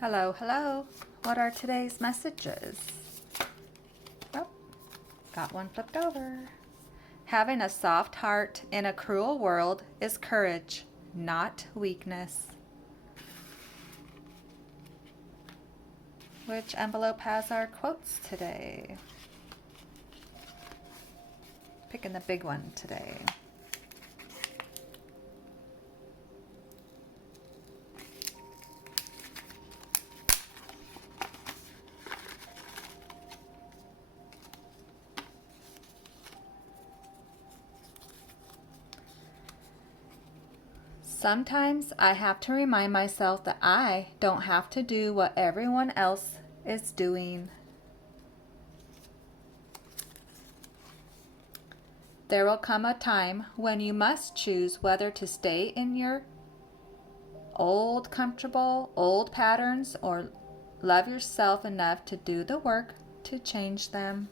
Hello, hello. What are today's messages? Oh, got one flipped over. Having a soft heart in a cruel world is courage, not weakness. Which envelope has our quotes today? Picking the big one today. Sometimes I have to remind myself that I don't have to do what everyone else is doing. There will come a time when you must choose whether to stay in your old comfortable old patterns or love yourself enough to do the work to change them.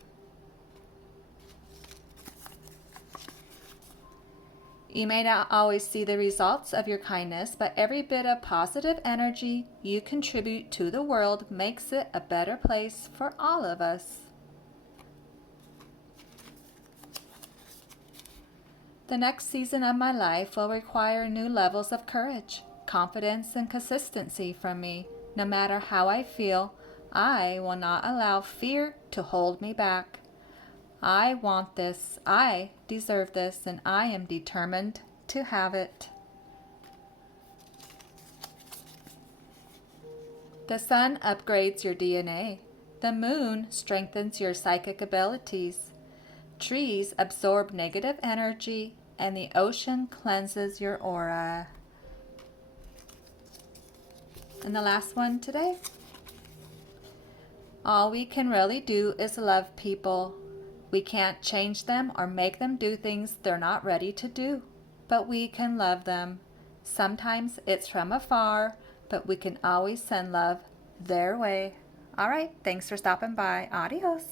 You may not always see the results of your kindness, but every bit of positive energy you contribute to the world makes it a better place for all of us. The next season of my life will require new levels of courage, confidence, and consistency from me. No matter how I feel, I will not allow fear to hold me back. I want this, I deserve this, and I am determined to have it. The sun upgrades your DNA. The moon strengthens your psychic abilities. Trees absorb negative energy, and the ocean cleanses your aura. And the last one today. All we can really do is love people. We can't change them or make them do things they're not ready to do, but we can love them. Sometimes it's from afar, but we can always send love their way. All right, thanks for stopping by. Adios.